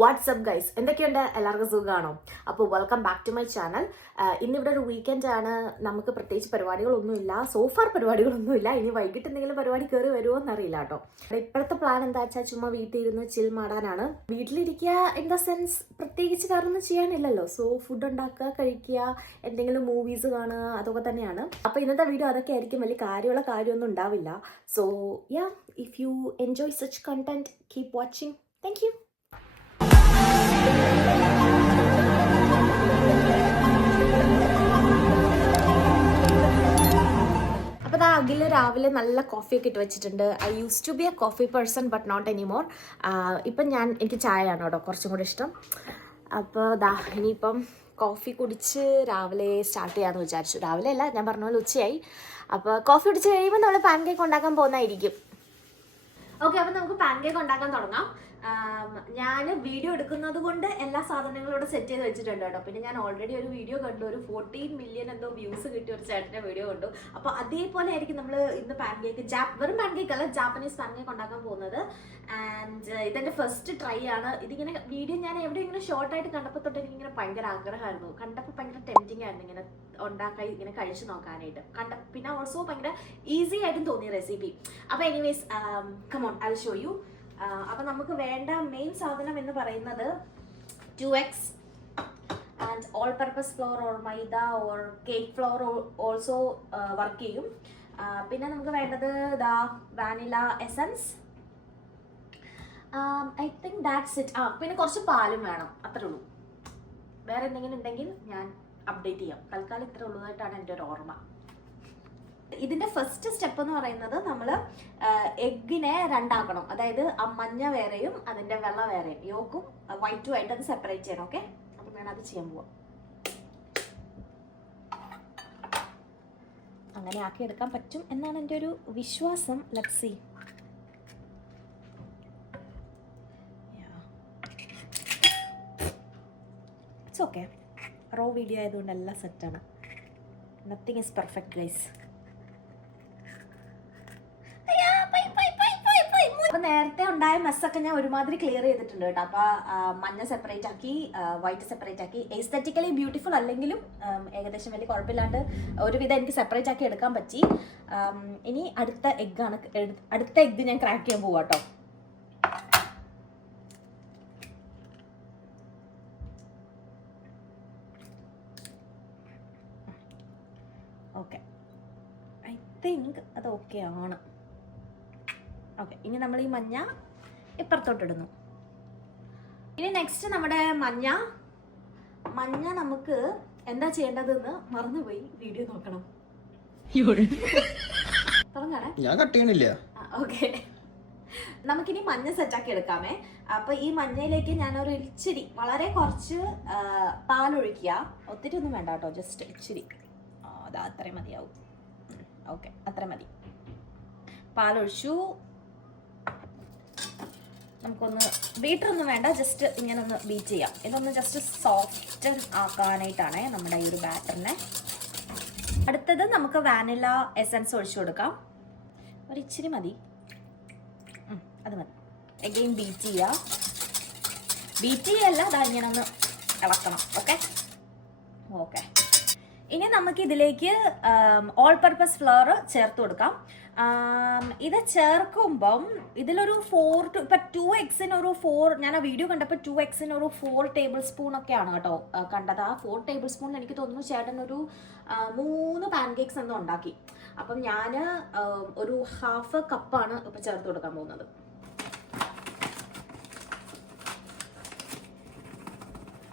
WhatsApp guys, എന്തൊക്കെയുണ്ട്? എല്ലാവർക്കും സുഖമാണോ? അപ്പോൾ welcome back to my channel. ഇന്നിവിടെ ഒരു വീക്കെൻഡ് ആണ്. നമുക്ക് പ്രത്യേകിച്ച് പരിപാടികളൊന്നുമില്ല, സോഫാർ പരിപാടികളൊന്നുമില്ല. ഇനി വൈകിട്ട് എന്തെങ്കിലും പരിപാടി കയറി വരുമോ എന്നറിയില്ല കേട്ടോ. ഇപ്പോഴത്തെ പ്ലാൻ എന്താ വെച്ചാൽ ചുമ്മാ വീട്ടിലിരുന്ന് ചിൽ മാടാനാണ്. വീട്ടിലിരിക്കുക ഇൻ ദ സെൻസ് പ്രത്യേകിച്ച് വേറൊന്നും ചെയ്യാനില്ലല്ലോ. സോ ഫുഡ് ഉണ്ടാക്കുക, കഴിക്കുക, എന്തെങ്കിലും മൂവീസ് കാണുക, അതൊക്കെ തന്നെയാണ്. അപ്പോൾ ഇന്നത്തെ വീഡിയോ അതൊക്കെ ആയിരിക്കും. വലിയ കാര്യമൊന്നും ഉണ്ടാവില്ല. So ya, if you enjoy such content, keep watching. Thank you. അപ്പോൾ അഖിൽ രാവിലെ നല്ല കോഫിയൊക്കെ ഇട്ട് വെച്ചിട്ടുണ്ട്. I use to be a coffee person but not anymore. ഇപ്പം എനിക്ക് ചായയാണ് കേട്ടോ കുറച്ചും കൂടി ഇഷ്ടം. അപ്പോൾ ഇനിയിപ്പം കോഫി കുടിച്ച് രാവിലെ സ്റ്റാർട്ട് ചെയ്യാമെന്ന് വിചാരിച്ചു. രാവിലെ അല്ല, ഞാൻ പറഞ്ഞ പോലെ ഉച്ചയായി. അപ്പോൾ കോഫി കുടിച്ച് കഴിയുമ്പോൾ നമ്മൾ പാൻ കേക്ക് ഉണ്ടാക്കാൻ പോകുന്നതായിരിക്കും. ഓക്കെ, അപ്പം നമുക്ക് പാൻ കേക്ക് ഉണ്ടാക്കാൻ തുടങ്ങാം. ഞാൻ വീഡിയോ എടുക്കുന്നത് കൊണ്ട് എല്ലാ സാധനങ്ങളും ഇവിടെ സെറ്റ് ചെയ്ത് വെച്ചിട്ടുണ്ട് കേട്ടോ. പിന്നെ ഞാൻ ഓൾറെഡി ഒരു വീഡിയോ കണ്ടു, ഒരു 14 മില്യൺ എന്തോ വ്യൂസ് കിട്ടിയ ഒരു ചേട്ടൻ്റെ വീഡിയോ കണ്ടു. അപ്പോൾ അതേപോലെ ആയിരിക്കും നമ്മൾ ഇന്ന് പാൻ കേക്ക്, വെറും പാൻ കേക്ക് അല്ല, ജാപ്പനീസ് പാൻ കേക്ക് ഉണ്ടാക്കാൻ പോകുന്നത്. ആൻഡ് ഇതെൻ്റെ ഫസ്റ്റ് ട്രൈ ആണ്. ഇതിങ്ങനെ വീഡിയോ ഞാൻ എവിടെ ഇങ്ങനെ ഷോർട്ടായിട്ട് കണ്ടപ്പോൾ തൊട്ട് എനിക്കിങ്ങനെ ഭയങ്കര ആഗ്രഹമായിരുന്നു. കണ്ടപ്പോൾ ഭയങ്കര ടെംപ്റ്റിംഗ് ആയിരുന്നു ഇങ്ങനെ ഉണ്ടാക്കി ഇങ്ങനെ കഴിച്ചു നോക്കാനായിട്ട്. പിന്നെ ഓൾസോ ഭയങ്കര ഈസി ആയിട്ടും തോന്നിയ റെസിപ്പി. അപ്പോൾ anyways, come on, I will show you. അപ്പം നമുക്ക് വേണ്ട മെയിൻ സാധനം എന്ന് പറയുന്നത് 2 eggs and all purpose floor or maida or cake floor also work ചെയ്യും. പിന്നെ നമുക്ക് വേണ്ടത് vanilla essence. I think that's it. പിന്നെ കുറച്ച് പാലും വേണം, അത്രേ ഉള്ളൂ. വേറെ എന്തെങ്കിലും ഉണ്ടെങ്കിൽ ഞാൻ അപ്ഡേറ്റ് ചെയ്യാം. തൽക്കാലം ഇത്ര ഉള്ളതായിട്ടാണ് എൻ്റെ ഒരു ഓർമ്മ. ഇതിന്റെ ഫസ്റ്റ് സ്റ്റെപ്പ് എന്ന് പറയുന്നത് നമ്മൾ എഗ്ഗിനെ രണ്ടാക്കണം. അതായത് ആ മഞ്ഞ വേറെയും അതിന്റെ വെള്ള വേറെയും, യോക്കും വൈറ്റും ആയിട്ട് അത് സെപ്പറേറ്റ് ചെയ്യണം. ഓക്കെ, അപ്പം ഞാൻ അത് ചെയ്യാൻ പോവാം. അങ്ങനെ ആക്കി എടുക്കാൻ പറ്റും എന്നാണ് എൻ്റെ ഒരു വിശ്വാസം. Let's see. It's okay, raw video ആയതുകൊണ്ട് എല്ലാം സെറ്റാണ്. Nothing is perfect guys. അപ്പോൾ നേരത്തെ ഉണ്ടായ മെസ്സൊക്കെ ഞാൻ ഒരുമാതിരി ക്ലിയർ ചെയ്തിട്ടുണ്ട് കേട്ടോ. അപ്പോൾ മഞ്ഞ സെപ്പറേറ്റ് ആക്കി, വൈറ്റ് സെപ്പറേറ്റ് ആക്കി. എസ്തെറ്റിക്കലി ബ്യൂട്ടിഫുൾ അല്ലെങ്കിലും ഏകദേശം വലിയ കുഴപ്പമില്ലാണ്ട് ഒരുവിധം എനിക്ക് സെപ്പറേറ്റ് ആക്കി എടുക്കാൻ പറ്റി. ഇനി അടുത്ത എഗ്ഗ് ഞാൻ ക്രാക്ക് ചെയ്യാൻ പോവാം കേട്ടോ. ഓക്കെ, ഐ തിങ്ക് അത് ഓക്കെ ആണ്. ഓക്കെ, ഇനി നമ്മൾ ഈ മഞ്ഞ ഇപ്പുറത്തോട്ടിടുന്നു. ഇനി നെക്സ്റ്റ് നമ്മുടെ മഞ്ഞ നമുക്ക് എന്താ ചെയ്യേണ്ടതെന്ന് മറന്നുപോയി. വീഡിയോ നോക്കണം. തുടങ്ങാണേ, ഞാൻ കട്ട് ചെയ്യണില്ല. ഓക്കെ, നമുക്കിനി മഞ്ഞ സെറ്റാക്കി എടുക്കാമേ. അപ്പൊ ഈ മഞ്ഞയിലേക്ക് ഞാനൊരു ഇച്ചിരി, വളരെ കുറച്ച് പാലൊഴിക്കുക. ഒത്തിരി ഒന്നും വേണ്ട കേട്ടോ, ജസ്റ്റ് ഇച്ചിരി. അതാ അത്രയും മതിയാവും. ഓക്കെ, അത്ര മതി. പാലൊഴിച്ചു. നമുക്കൊന്ന് ബീറ്ററൊന്നും വേണ്ട, ജസ്റ്റ് ഇങ്ങനെ ഒന്ന് ബീറ്റ് ചെയ്യാം. ഇതൊന്ന് ജസ്റ്റ് സോഫ്റ്റ് ആക്കാനായിട്ടാണ് നമ്മുടെ ഈ ഒരു ബാറ്ററിനെ. അടുത്തത് നമുക്ക് വാനില എസൻസ് ഒഴിച്ചു കൊടുക്കാം. ഒരു ഇച്ചിരി മതി, അത് മതി. അഗെയിൻ ബീറ്റ് ചെയ്യല്ല, അതാ ഇങ്ങനെ ഒന്ന് ഇളക്കണം. ഓക്കെ. ഇനി നമുക്ക് ഇതിലേക്ക് ഓൾ പർപ്പസ് ഫ്ലോർ ചേർത്ത് കൊടുക്കാം. ഇത് ചേർക്കുമ്പം ഇതിലൊരു 2 eggsന് ഒരു 4, ഞാൻ ആ വീഡിയോ കണ്ടപ്പോൾ 2 eggsന് ഒരു 4 ടേബിൾ സ്പൂൺ ഒക്കെയാണ് കേട്ടോ കണ്ടത്. ആ 4 ടേബിൾ സ്പൂൺ എനിക്ക് തോന്നുന്നു ചേട്ടൻ ഒരു 3 പാൻ കേക്ക്സ് എന്തോ ഉണ്ടാക്കി. അപ്പം ഞാൻ ഒരു 1/2 കപ്പാണ് ഇപ്പം ചേർത്ത് കൊടുക്കാൻ പോകുന്നത്.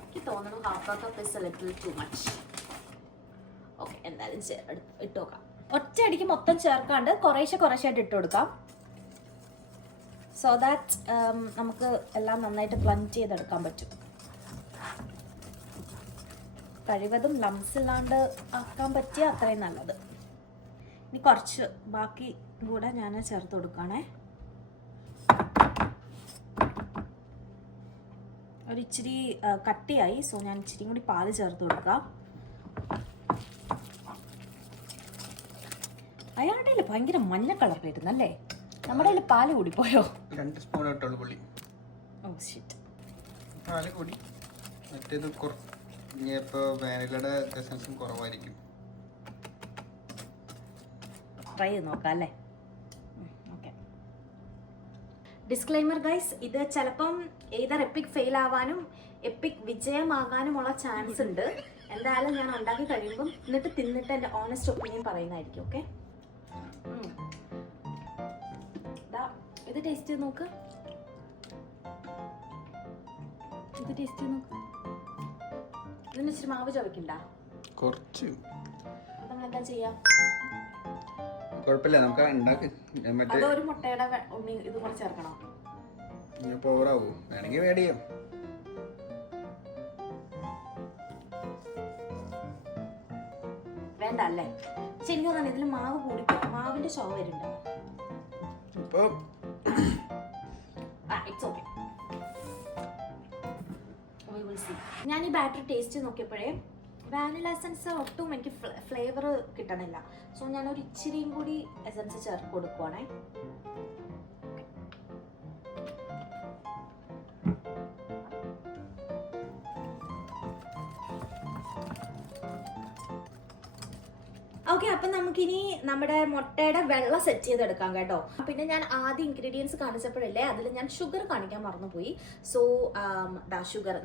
എനിക്ക് തോന്നുന്നു 1/2 cup is A little too much. Okay, എന്തായാലും ഇട്ട് നോക്കാം. ഒറ്റയടിക്ക് മൊത്തം ചേർക്കാണ്ട് കുറേശ്ശെ ആയിട്ട് ഇട്ട് കൊടുക്കാം. സോ ദാറ്റ് നമുക്ക് എല്ലാം നന്നായിട്ട് ബ്ലെൻഡ് ചെയ്തെടുക്കാൻ പറ്റും. കഴിവതും ലംസ് ഇല്ലാണ്ട് ആക്കാൻ പറ്റിയ അത്രയും നല്ലത്. ഇനി കുറച്ച് ബാക്കി കൂടെ ഞാൻ ചേർത്ത് കൊടുക്കുകയാണേ. ഒരു ഇച്ചിരി കട്ടിയായി, സോ ഞാൻ ഇച്ചിരി കൂടി പാല് ചേർത്ത് കൊടുക്കാം. അയാളുടെ ഭയങ്കര മഞ്ഞ കളർ വരുന്നല്ലേ. നമ്മുടെ പാല് കൂടിപ്പോയോ? 2 സ്പൂൺ ഇട്ടുള്ളൂ പുള്ളി. Oh shit. പാല് കൂടി. മറ്റേത് ഇപ്പോൾ വാനിലയുടെ എസൻസും കുറവായിരിക്കും. ട്രൈ ചെയ്ത് നോക്കാം അല്ലേ? ഓക്കെ. ഡിസ്ക്ലൈമർ ഗൈസ്, ഇത് ചിലപ്പം ഏതർ എപ്പിക് ഫെയിൽ ആവാനും എപ്പിക് വിജയമാകാനുമുള്ള ചാൻസ് ഉണ്ട്. എന്തായാലും ഞാൻ ഉണ്ടാക്കി കഴിയുമ്പം എന്നിട്ട് തിന്നിട്ട് എൻ്റെ ഓണസ്റ്റ് ഒപ്പീനിയൻ പറയുന്നതായിരിക്കും. ഓക്കെ, ഇത് ടേസ്റ്റ് ചെയ്ത് നോക്ക്. ഇത് ടേസ്റ്റ് ചെയ്ത് നോക്ക്. ഇതിന് ഇച്ചിരി മാവ് ചവയ്ക്കണ്ട? കുറച്ച്. നമ്മളെന്താ ചെയ്യാം? കുഴപ്പമില്ല, നമുക്ക് ഉണ്ടാക്കി. അതൊരു മുട്ടയുടെ ഉണ്ണി ഇത് കൂടെ ചേർക്കണോ? ഓവറാവൂ, വേണമെങ്കിൽ വേഡ് ചെയ്യാം. വേണ്ട അല്ലേ? ശരിക്കും തന്നെ ഇതിൽ മാവ് കൂടിപ്പോ, മാവിന്റെ ഷോ വരുന്നുണ്ട്. ഞാൻ ഈ ബാറ്ററി ടേസ്റ്റ് നോക്കിയപ്പോഴേ വാനില എസൻസ് ഒട്ടും എനിക്ക് ഫ്ലേവർ കിട്ടണില്ല. സോ ഞാനൊരു ഇച്ചിരിയും കൂടി എസൻസ് ചേർത്ത് കൊടുക്കുവാണേ. ഓക്കെ, അപ്പം നമുക്കിനി നമ്മുടെ മുട്ടയുടെ വെള്ളം സെറ്റ് ചെയ്തെടുക്കാം കേട്ടോ. പിന്നെ ഞാൻ ആദ്യം ഇൻഗ്രീഡിയൻസ് കാണിച്ചപ്പോഴല്ലേ അതിൽ ഞാൻ ഷുഗർ കാണിക്കാൻ മറന്നുപോയി. സോ ഷുഗർ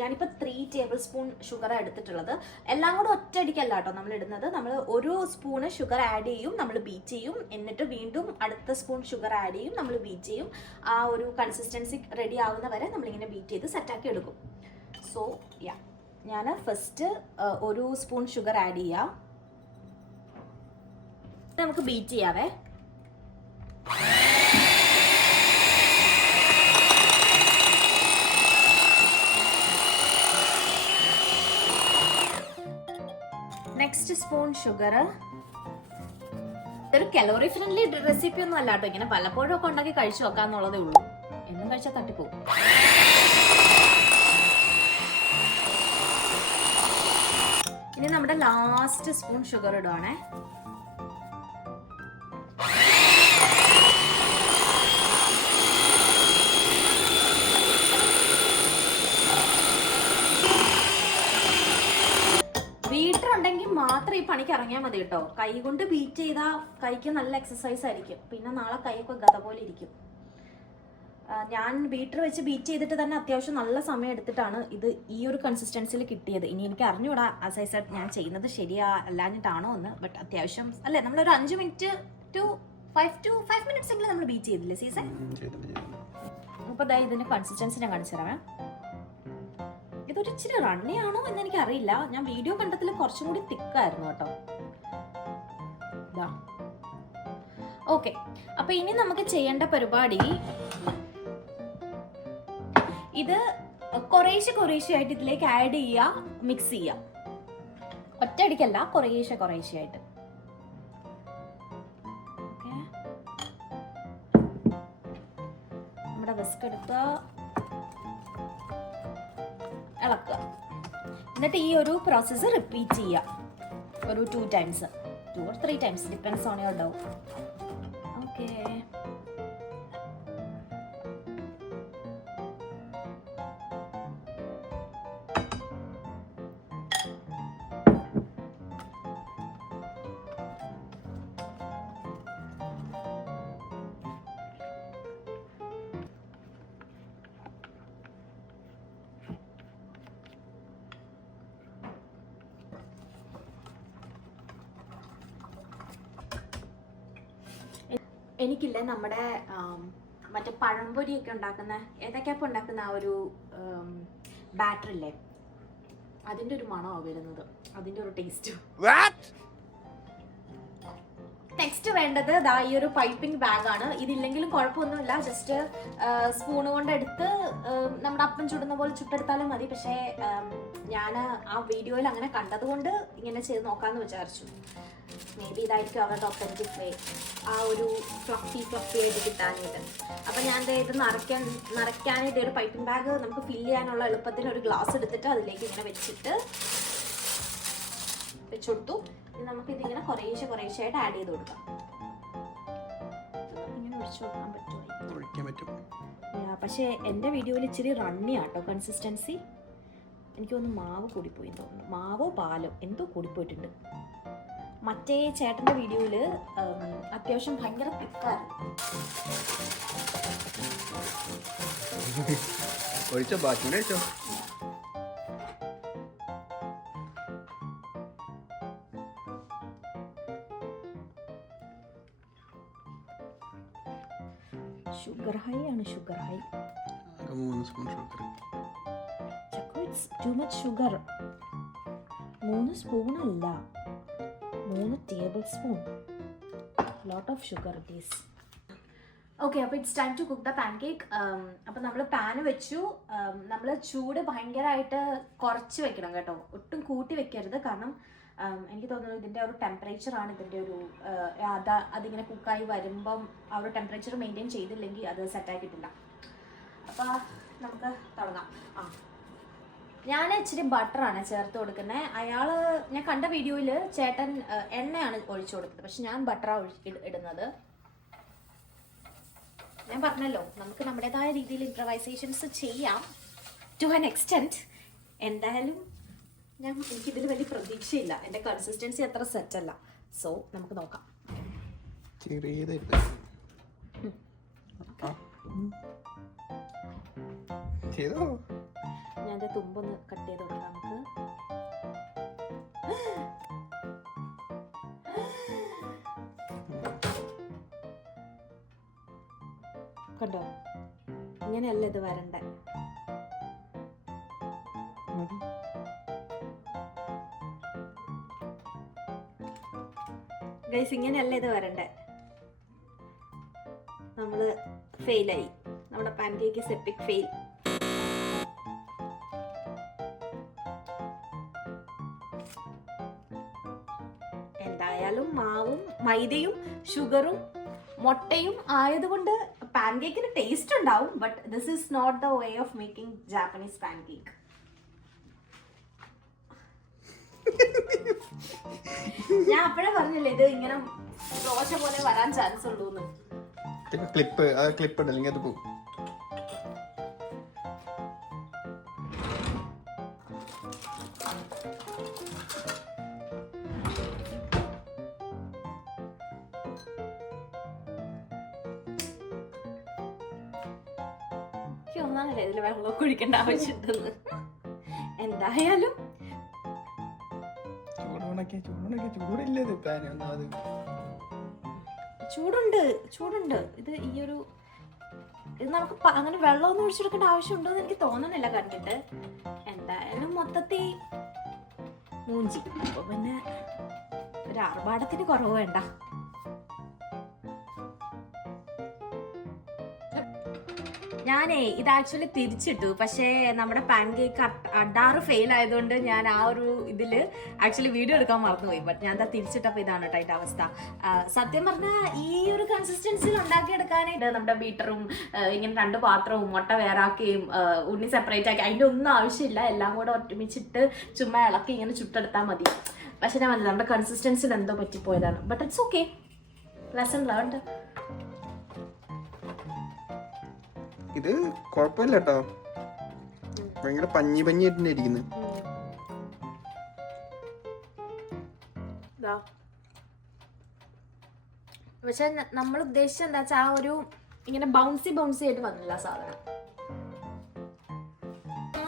ഞാനിപ്പോൾ 3 ടേബിൾ സ്പൂൺ ഷുഗറാണ് എടുത്തിട്ടുള്ളത്. എല്ലാം കൂടെ ഒറ്റയടിക്കല്ല കേട്ടോ നമ്മൾ ഇടുന്നത്. നമ്മൾ ഒരു സ്പൂണ് ഷുഗർ ആഡ് ചെയ്യും, നമ്മൾ ബീറ്റ് ചെയ്യും, എന്നിട്ട് വീണ്ടും അടുത്ത സ്പൂൺ ഷുഗർ ആഡ് ചെയ്യും, നമ്മൾ ബീറ്റ് ചെയ്യും. ആ ഒരു കൺസിസ്റ്റൻസി റെഡി ആവുന്ന വരെ നമ്മളിങ്ങനെ ബീറ്റ് ചെയ്ത് സെറ്റാക്കി എടുക്കും. സോ ഞാൻ ഫസ്റ്റ് ഒരു സ്പൂൺ ഷുഗർ ആഡ് ചെയ്യാം. നമുക്ക് ബീറ്റ് ചെയ്യാവേ. Next spoon sugar. ഇതൊരു കലോറി ഫ്രണ്ട്ലി റെസിപ്പി ഒന്നും അല്ല കേട്ടോ. ഇങ്ങനെ പലപ്പോഴും ഒക്കെ ഉണ്ടാക്കി കഴിച്ചു നോക്കാന്നുള്ളതേ ഉള്ളൂ. എന്നും കഴിച്ചാൽ തട്ടിപ്പോകും. ഇനി നമ്മുടെ ലാസ്റ്റ് സ്പൂൺ ഷുഗർ ഇടുവാണേ. വീട്ടിലുണ്ടെങ്കിൽ മാത്രം ഈ പണിക്ക് ഇറങ്ങിയാൽ മതി കേട്ടോ. കൈ കൊണ്ട് ബീറ്റ് ചെയ്താൽ കൈക്ക് നല്ല എക്സസൈസ് ആയിരിക്കും. പിന്നെ നാളെ കൈയൊക്കെ ഗത പോലെ ഇരിക്കും. ഞാൻ ബീറ്റർ വെച്ച് ബീറ്റ് ചെയ്തിട്ട് തന്നെ അത്യാവശ്യം നല്ല സമയം എടുത്തിട്ടാണ് ഇത് ഈ ഒരു കൺസിസ്റ്റൻസിയിൽ കിട്ടിയത്. ഇനി എനിക്ക് അറിഞ്ഞൂടാ ആസ് ഐ സെഡ് ഞാൻ ചെയ്യുന്നത് ശരിയാ അല്ലാഞ്ഞിട്ടാണോ എന്ന്. ബട്ട് അത്യാവശ്യം അല്ലേ, നമ്മളൊരു 5 മിനിറ്റ് ടു 5 മിനിറ്റ്സ് എങ്കിലും നമ്മൾ ബീറ്റ് ചെയ്തില്ലേ സീസൺ? അപ്പോൾ ദാ ഇതിന്റെ കൺസിസ്റ്റൻസി ഞാൻ കാണിച്ചു തരാമേ. ഇതൊരു ഇച്ചിരി റണ്ണിയാണോ എന്ന് എനിക്ക് അറിയില്ല. ഞാൻ വീഡിയോ കണ്ടതിൽ കുറച്ചും കൂടി തിക്കായിരുന്നു കേട്ടോ. ഓക്കെ, അപ്പൊ ഇനി നമുക്ക് ചെയ്യേണ്ട പരിപാടി ഇത് കുറേശ്ശെ ആയിട്ട് ഇതിലേക്ക് ആഡ് ചെയ്യുക, മിക്സ് ചെയ്യുക. ഒറ്റയടിക്കല്ല, കുറേശ്ശെ ആയിട്ട്. നമ്മുടെ വിസ്ക് എടുക്കുക, ഇളക്കുക. എന്നിട്ട് ഈ ഒരു പ്രോസസ്സ് റിപ്പീറ്റ് ചെയ്യുക ഒരു 2 times, 2 or 3 times, depends on your dough. Okay, എനിക്കില്ലേ നമ്മുടെ മറ്റേ പഴംപൊരിയൊക്കെ ഉണ്ടാക്കുന്ന ഏതൊക്കെയപ്പം ഉണ്ടാക്കുന്ന ആ ഒരു ബാറ്റർ ഇല്ലേ, അതിൻ്റെ ഒരു മണമാണ് വരുന്നത്, അതിൻ്റെ ഒരു ടേസ്റ്റ്. നെക്സ്റ്റ് വേണ്ടത് ദാ ഈ ഒരു പൈപ്പിംഗ് ബാഗാണ്. ഇതില്ലെങ്കിലും കുഴപ്പമൊന്നുമില്ല, ജസ്റ്റ് സ്പൂണ് കൊണ്ട് എടുത്ത് നമ്മുടെ അപ്പം ചുടുന്ന പോലെ ചുട്ടെടുത്താലും മതി. പക്ഷേ ഞാൻ ആ വീഡിയോയിൽ അങ്ങനെ കണ്ടതുകൊണ്ട് ഇങ്ങനെ ചെയ്ത് നോക്കാമെന്ന് വിചാരിച്ചു. മേ ബി ഇതായിരിക്കും അവരുടെ ഒത്തൻറ്റിക് വേ, ആ ഒരു ഫ്ലഫി ആയിട്ട് കിട്ടാനായിട്ട്. അപ്പം ഞാൻ ഇത് നിറയ്ക്കാനായിട്ട് ഒരു പൈപ്പിംഗ് ബാഗ് നമുക്ക് ഫില്ല് ചെയ്യാനുള്ള എളുപ്പത്തിന് ഒരു ഗ്ലാസ് എടുത്തിട്ട് അതിലേക്ക് ഇങ്ങനെ വെച്ചെടുത്തു. നമുക്കിതിങ്ങനെ കുറേശ്ശെ ആയിട്ട് ആഡ് ചെയ്ത് കൊടുക്കാം. ഇങ്ങനെ ഒഴിച്ചു കൊടുക്കാൻ പറ്റുമോ? ഒഴിക്കാൻ പറ്റും. പക്ഷേ എൻ്റെ വീഡിയോയിൽ ഇച്ചിരി റണ്ണിയാട്ടോ കൺസിസ്റ്റൻസി. എനിക്ക് തോന്നുന്നു മാവ് കൂടിപ്പോയി തോന്നുന്നു. മാവോ പാലോ എന്തോ കൂടിപ്പോയിട്ടുണ്ട്. മറ്റേ ചേട്ടൻ്റെ വീഡിയോയിൽ അത്യാവശ്യം ഭയങ്കര തിക്കായിരുന്നു. ഒഴിച്ചോ, ബാക്കി ഒഴിച്ചോ. ഷുഗർ ഹൈ ആണ്, ഷുഗർ ഹൈ. 3 spoon sugar. ചക്കോ ഇറ്റ്സ് ടു മച്ച് ഷുഗർ. 3 സ്പൂണല്ല, 3 tablespoon. Lot of sugar it is. Okay, അപ്പോൾ it's time to cook the pancake. അപ്പോൾ നമ്മൾ പാൻ വെച്ചു. നമ്മൾ ചൂട് ഭയങ്കരമായിട്ട് കുറച്ച് വെക്കണം കേട്ടോ, ഒട്ടും കൂട്ടി വെക്കരുത്. കാരണം എനിക്ക് തോന്നുന്നു ഇതിൻ്റെ ഒരു ടെമ്പറേച്ചറാണ് ഇതിൻ്റെ ഒരു അതിങ്ങനെ കുക്കായി വരുമ്പം ആ ഒരു ടെമ്പറേച്ചർ മെയിൻറ്റെയിൻ ചെയ്തില്ലെങ്കിൽ അത് സെറ്റായി കിട്ടില്ല. അപ്പോൾ നമുക്ക് തുടങ്ങാം. ഞാൻ ഇച്ചിരി ബട്ടറാണ് ചേർത്ത് കൊടുക്കുന്നത്. ഞാൻ കണ്ട വീഡിയോയിൽ ചേട്ടൻ എണ്ണയാണ് ഒഴിച്ചു കൊടുത്തത്, പക്ഷെ ഞാൻ ബട്ടറാണ് ഇടുന്നത്. ഞാൻ പറഞ്ഞല്ലോ, നമുക്ക് നമ്മുടേതായ രീതിയിൽ ഇംപ്രവൈസേഷൻസ് ചെയ്യാം ടു ആൻ എക്സ്റ്റെൻറ്റ്. എന്തായാലും എനിക്കിതിൽ വലിയ പ്രതീക്ഷയില്ല, എൻ്റെ കൺസിസ്റ്റൻസി അത്ര സെറ്റല്ല. സോ നമുക്ക് നോക്കാം. ഞാൻ എൻ്റെ തുമ്പൊന്ന് കട്ട് ചെയ്ത് കൊടുക്കാം നമുക്ക്. കണ്ടോ, ഇങ്ങനെയല്ല ഇത് വരണ്ടേ. ഗൈസ്, ഇങ്ങനെയല്ല ഇത് വരണ്ടേ. നമ്മള് ഫെയിലായി. നമ്മുടെ pan cake is EPIC fail. എന്തായാലും മാവും മൈദയും ഷുഗറും മുട്ടയും ആയതുകൊണ്ട് പാൻ കേക്കിന് ടേസ്റ്റ് ഉണ്ടാവും. But this is not the way of making Japanese pancake. ഞാൻ അപ്പോഴേ പറഞ്ഞില്ലേ ഇത് ഇങ്ങനെ ദോശ പോലെ വരാൻ ചാൻസ് ഉള്ളൂന്ന്. ക്ലിപ്പ് ഇടല്ലെങ്കിൽ അത് പോകും. ഒന്നാമല്ലേ ഇതിൽ വെള്ളം കുഴിക്കേണ്ട ആവശ്യമുണ്ടെന്ന്. എന്തായാലും ചൂടുണ്ട്. ഇത് നമുക്ക് അങ്ങനെ വെള്ളമൊന്നും ഒഴിച്ചെടുക്കേണ്ട ആവശ്യമുണ്ടോന്ന് എനിക്ക് തോന്നണില്ല കണ്ടിട്ട്. എന്തായാലും മൊത്തത്തിൽ മൂഞ്ചി. അപ്പൊ പിന്നെ ഒരു ആർഭാടത്തിന് കുറവ് വേണ്ട. ഞാനേ ഇത് ആക്ച്വലി തിരിച്ചിട്ടു, പക്ഷേ നമ്മുടെ പാൻ കേക്ക് അഡാറ് ഫെയിൽ ആയതുകൊണ്ട് ഞാൻ ആ ഒരു ഇതില് ആക്ച്വലി വീഡിയോ എടുക്കാൻ മറന്നുപോയി. ബട്ട് ഞാൻ തിരിച്ചിട്ടപ്പോൾ ഇതാണ് കേട്ടോ അതിൻ്റെ അവസ്ഥ. സത്യം പറഞ്ഞാൽ ഈ ഒരു കൺസിസ്റ്റൻസിയിൽ ഉണ്ടാക്കിയെടുക്കാനായിട്ട് നമ്മുടെ ബീറ്ററും ഇങ്ങനെ 2 പാത്രവും മുട്ട വേറാക്കുകയും ഉണ്ണി സെപ്പറേറ്റ് ആക്കി അതിൻ്റെ ഒന്നും ആവശ്യമില്ല. എല്ലാം കൂടെ ഒറ്റമിച്ചിട്ട് ചുമ്മാ ഇളക്കി ഇങ്ങനെ ചുട്ടെടുത്താൽ മതി. പക്ഷെ ഞാൻ പറഞ്ഞത് നമ്മുടെ കൺസിസ്റ്റൻസിയിൽ എന്തോ പറ്റിപ്പോയതാണ്. But it's okay, lesson learned. ഇത് കുഴപ്പമില്ല കേട്ടോ, ഭയങ്കര പഞ്ഞിയായിട്ട് ഇരിക്കുന്നു. പക്ഷെ നമ്മൾ ഉദ്ദേശിച്ച എന്താ വെച്ചാൽ ആ ഒരു ഇങ്ങനെ ബൗൺസി ആയിട്ട് വന്നില്ല സാധനം.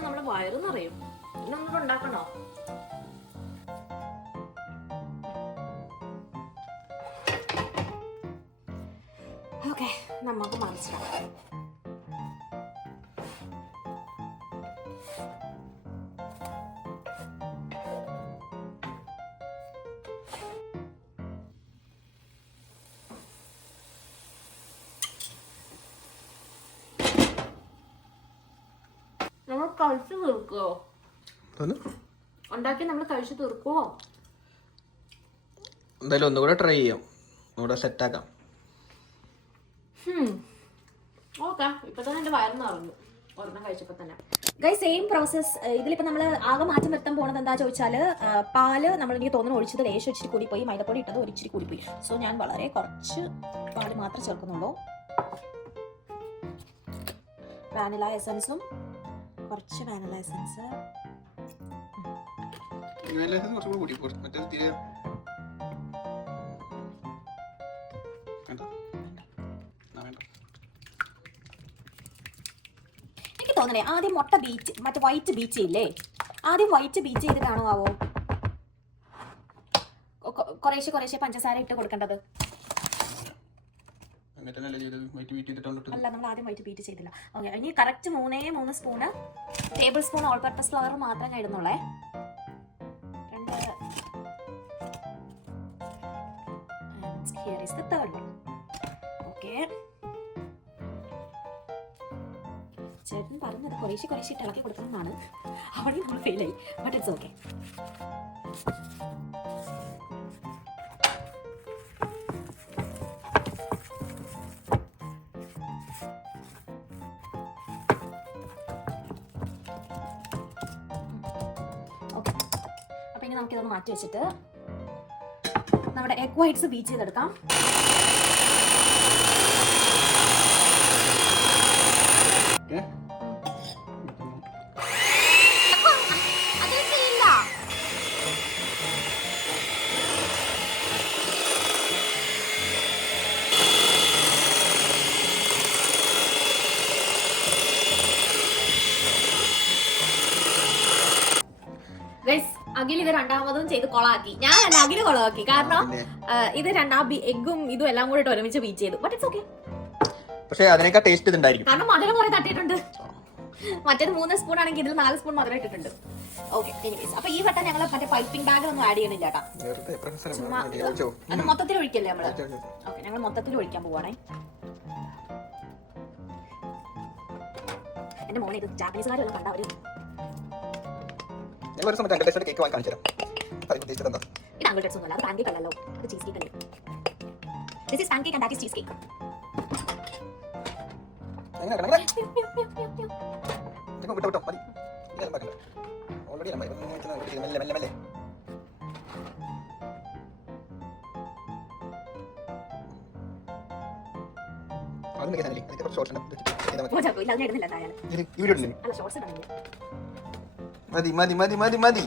നമ്മുടെ വയറ് നിറയും. പിന്നെ ഒന്നും ഉണ്ടാക്കണോ? ഓക്കെ, നമുക്ക് മനസ്സിലാക്കാം. നമ്മൾ കഴിച്ചു തീർക്കുവോ? ഉണ്ടാക്കി നമ്മൾ കഴിച്ചു തീർക്കുവോ? എന്തായാലും ഒന്നുകൂടെ ട്രൈ ചെയ്യാം, ഒന്നുകൂടെ സെറ്റാക്കാം. ഓക്കെ, ഇപ്പൊ തന്നെ എന്റെ വയറ് നിറഞ്ഞു ഒരെണ്ണം കഴിച്ചപ്പോ തന്നെ. Guys, same process. ഇതിലിപ്പോൾ നമ്മൾ ആകെ മാറ്റി നിർത്താൻ പോകുന്നത് എന്താ ചോദിച്ചാൽ, പാല് നമ്മൾ എനിക്ക് തോന്നുന്നു ഒഴിച്ചത് ലേശം ഇച്ചിരി കൂടിപ്പോയി, മൈദപ്പൊടി ഇട്ടത് ഒരു ഇച്ചിരി കൂടിപ്പോയി. സോ ഞാൻ വളരെ കുറച്ച് പാല് മാത്രമേ ചേർക്കുന്നുള്ളൂ. വാനില എസൻസും കുറച്ച് വാനില എസൻസ്. കുറച്ചുകൂടി കൂടി മറ്റേ തീരെ എനിക്ക് തോന്നണേ ആദ്യം മുട്ട ബീച്ച് മറ്റേ വൈറ്റ് ബീച്ച് ചെയ്യില്ലേ, ആദ്യം വൈറ്റ് ബീച്ച് ചെയ്തിട്ടാണോ ആവോ കുറേശ്ശെ കുറേശ്ശെ പഞ്ചസാര ഇട്ട് കൊടുക്കേണ്ടത്? അല്ല, നമ്മൾ ആദ്യം വൈറ്റ് ബീറ്റ് ചെയ്തില്ല. ഓക്കെ, ഇനി correct 3 spoon table spoon all purpose flower മാത്രം ഞാൻ ഇടുന്നുള്ളേ. 2 here is the third one. Okay, ചേട്ടൻ പറഞ്ഞത് കുറേശ്ശെ കുറേശ്ശെ ഇളക്കി കൊടുക്കണം എന്നാണ്. അവിടെ നമ്മൾ ഫെയിലായി, ബട്ട് ഇറ്റ്സ് ഓക്കെ. നമുക്കിതൊന്ന് മാറ്റി വെച്ചിട്ട് നമ്മുടെ എഗ് വൈറ്റ്സ് ബീറ്റ് ചെയ്തെടുക്കാം. അഖിൽ ഇത് രണ്ടാമതും ചെയ്ത് കൊളാക്കി. ഞാനല്ല, അഖില് കൊളാക്കി. കാരണം ഇത് എഗ്ഗും ഇതും എല്ലാം കൂടി ഒരുമിച്ച് ബീറ്റ് ചെയ്തു. But it's okay. പക്ഷേ അതിനേക്കാൾ ടേസ്റ്റ് ഇതുണ്ടായിരിക്കും. കാരണം മധുരം കുറെ തട്ടിയിട്ടുണ്ട്. മറ്റേത് 3 സ്പൂൺ ആണെങ്കിൽ ഇതിൽ 4 സ്പൂൺ മധുരം ഇട്ടിട്ടുണ്ട്. ഓക്കെ, എനിവേസ് അപ്പൊ ഈ വട്ടം ഞങ്ങൾ മറ്റേ പൈപ്പിംഗ് ബാഗ് ഒന്നും ആഡ് ചെയ്യണില്ല കേട്ടാ. അത് മൊത്തത്തിൽ ഒഴിക്കല്ലേ നമ്മള്. ഓക്കെ, ഞങ്ങൾ മൊത്തത്തിൽ ഒഴിക്കാൻ പോവാണേ. എന്റെ മോനെ ഇത് ജാപ്പനീസുകാരെല്ലാം കണ്ട അവര് കേക്ക് വാങ്ങി കാണിച്ചു തരാം. ഇത് അങ്കിൾ ഡെറ്റ്സ് ഒന്നുമല്ല, അത് പാൻകേക്ക് അല്ലല്ലോ, ഇത് ചീസ് കേക്ക് അല്ലേ. This is pancake and that is cheese cake. മതി മതി മതി മതി മതി.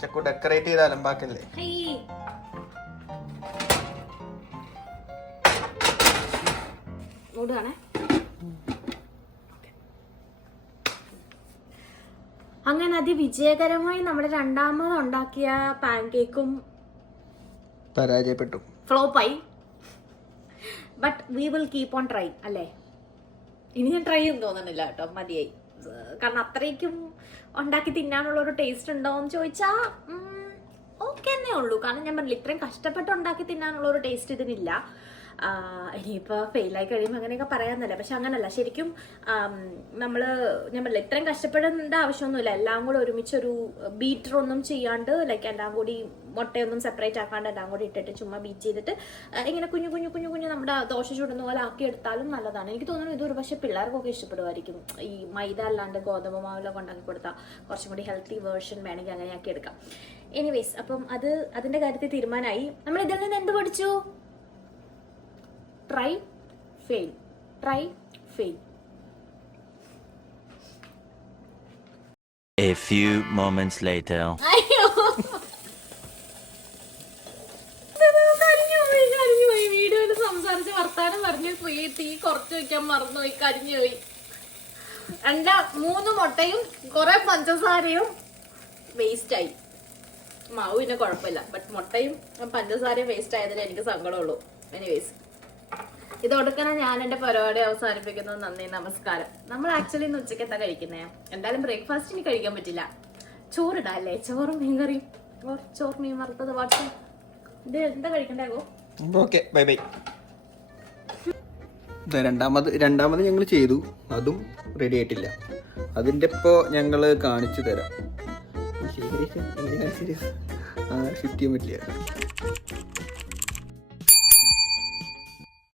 ചക്കു ഡെക്കറേറ്റ് ചെയ്ത് അലമ്പാക്കല്ലേ. അങ്ങനെ അതിവിജയകരമായി നമ്മുടെ രണ്ടാമത് ഉണ്ടാക്കിയ പാൻകേക്കും പരാജയപ്പെട്ടു, ഫ്ലോപ്പായി. But we will keep on try അല്ലേ. ഇനി ഞാൻ ട്രൈ ചെയ്യും തോന്നുന്നില്ല കേട്ടോ, മതിയായി. കാരണം അത്രയ്ക്കും ഉണ്ടാക്കി തിന്നാനുള്ള ഒരു ടേസ്റ്റ് ഉണ്ടോ എന്ന് ചോദിച്ചാൽ ഓക്കെ എന്നേ ഉള്ളൂ. കാരണം ഞാൻ പറഞ്ഞില്ല, ഇത്രയും കഷ്ടപ്പെട്ട് ഉണ്ടാക്കി തിന്നാനുള്ള ഒരു ടേസ്റ്റ് ഇതിനില്ല. ഇനിയിപ്പോൾ ഫെയിലായി കഴിയുമ്പോൾ അങ്ങനെയൊക്കെ പറയാമെന്നല്ല, പക്ഷെ അങ്ങനല്ല. ശരിക്കും ഞാൻ പറഞ്ഞില്ല, ഇത്രയും കഷ്ടപ്പെടേണ്ട ആവശ്യമൊന്നുമില്ല. എല്ലാം കൂടെ ഒരുമിച്ചൊരു ബീറ്ററൊന്നും ചെയ്യാണ്ട്, ലൈക്ക് എല്ലാം കൂടി മുട്ടയൊന്നും സെപ്പറേറ്റ് ആക്കാണ്ട് എല്ലാം കൂടി ഇട്ടിട്ട് ചുമ്മാ ബീറ്റ് ചെയ്തിട്ട് ഇങ്ങനെ കുഞ്ഞു കുഞ്ഞു കുഞ്ഞു കുഞ്ഞു നമ്മുടെ ദോശ ചുടുന്ന പോലെ ആക്കി എടുത്താലും നല്ലതാണ്. എനിക്ക് തോന്നുന്നു ഇതൊരു പക്ഷേ പിള്ളേർക്കൊക്കെ ഇഷ്ടപ്പെടുമായിരിക്കും. ഈ മൈദ അല്ലാണ്ട് ഗോതമ്പ് മാവിലൊക്കെ ഉണ്ടാക്കി കൊടുത്താൽ കുറച്ചും കൂടി ഹെൽത്തി വേർഷൻ വേണമെങ്കിൽ അങ്ങനെ ആക്കി എടുക്കാം. എനിവേസ്, അപ്പം അതിൻ്റെ കാര്യത്തിൽ തീരുമാനമായി. നമ്മൾ ഇതിൽ നിന്ന് എന്ത് പഠിച്ചു? Try, fail. Try, fail. A few moments later. അയ്യോ, കരിഞ്ഞുപോയി. വീഡിയോയിൽ സംസാരിച്ച് വർത്താനം പറഞ്ഞു പോയി, തീ കുറച്ച് വെക്കാൻ മറന്നുപോയി, കരിഞ്ഞുപോയി. 3 മുട്ടയും കുറെ പഞ്ചസാരയും വേസ്റ്റായി. മാവ് പിന്നെ കുഴപ്പമില്ല, ബട്ട് മുട്ടയും പഞ്ചസാരയും വേസ്റ്റ് ആയതിൽ എനിക്ക് സങ്കടമുള്ളൂ. എനിവേസ്, ഇതൊടുക്കണ ഞാൻ എന്റെ പരിപാടി അവസാനിപ്പിക്കുന്നു. നന്ദി, നമസ്കാരം. നമ്മൾ ആക്ച്വലി ഇന്ന് ഉച്ചയ്ക്ക് എന്താ കഴിക്കുന്നേ? എന്തായാലും ബ്രേക്ക്ഫാസ്റ്റ് ഇനി കഴിക്കാൻ പറ്റില്ല. ചോറിടാ അല്ലേ? ചോറും മീൻകറിയും, ചോറ് മീൻ വറുത്തത്, വാട്സ്. ഇത് എന്താ കഴിക്കണ്ടേക്കോ? Okay, bye bye. രണ്ടാമത് ഞങ്ങൾ ചെയ്തു, അതും റെഡി ആയിട്ടില്ല. അതിൻ്റെ ഇപ്പോൾ ഞങ്ങൾ കാണിച്ചു തരാം. ഷിഫ്റ്റ് ചെയ്യാൻ പറ്റില്ല.